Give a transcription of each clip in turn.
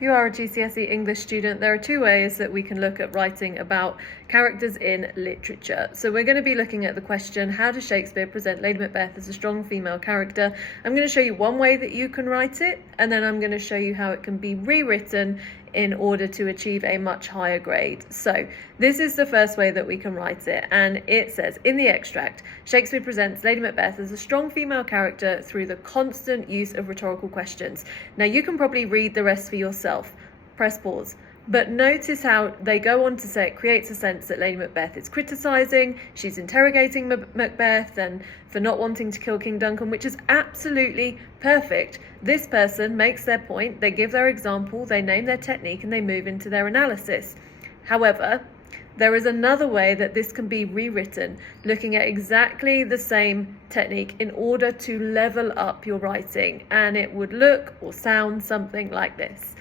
If you are a GCSE English student, there are two ways that we can look at writing about characters in literature. So we're going to be looking at the question, how does Shakespeare present Lady Macbeth as a strong female character? I'm going to show you one way that you can write it, and then I'm going to show you how it can be rewritten in order to achieve a much higher grade. So this is the first way that we can write it, and it says, in the extract, Shakespeare presents Lady Macbeth as a strong female character through the constant use of rhetorical questions. Now you can probably read the rest for yourself. Press pause. But notice how they go on to say it creates a sense that Lady Macbeth is criticising, she's interrogating Macbeth and for not wanting to kill King Duncan, which is absolutely perfect. This person makes their point, they give their example, they name their technique, and they move into their analysis. However, there is another way that this can be rewritten, looking at exactly the same technique in order to level up your writing, and it would look or sound something like this.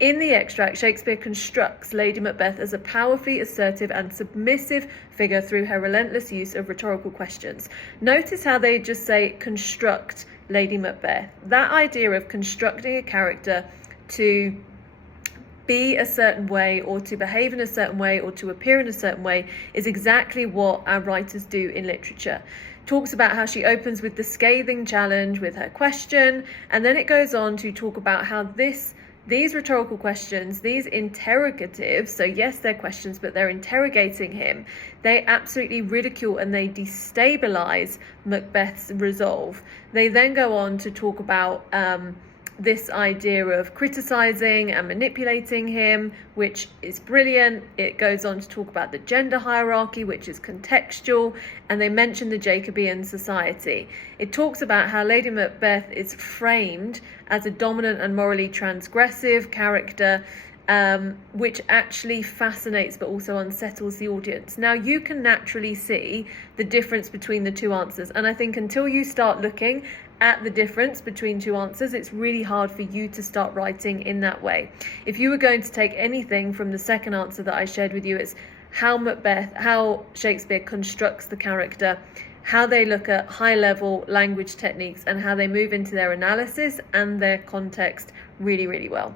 In the extract, Shakespeare constructs Lady Macbeth as a powerfully assertive and submissive figure through her relentless use of rhetorical questions. Notice how they just say construct Lady Macbeth. That idea of constructing a character to be a certain way or to behave in a certain way or to appear in a certain way is exactly what our writers do in literature. Talks about how she opens with the scathing challenge with her question, and then it goes on to talk about how these rhetorical questions, these interrogatives, so yes, they're questions, but they're interrogating him, they absolutely ridicule and they destabilize Macbeth's resolve. They then go on to talk about this idea of criticizing and manipulating him, which is brilliant. It goes on to talk about the gender hierarchy, which is contextual, and they mention the Jacobean society. It talks about how Lady Macbeth is framed as a dominant and morally transgressive character, which actually fascinates but also unsettles the audience. Now you can naturally see the difference between the two answers, and I think until you start looking at the difference between two answers, it's really hard for you to start writing in that way. If you were going to take anything from the second answer that I shared with you, it's how Shakespeare constructs the character, how they look at high-level language techniques, and how they move into their analysis and their context really, really well.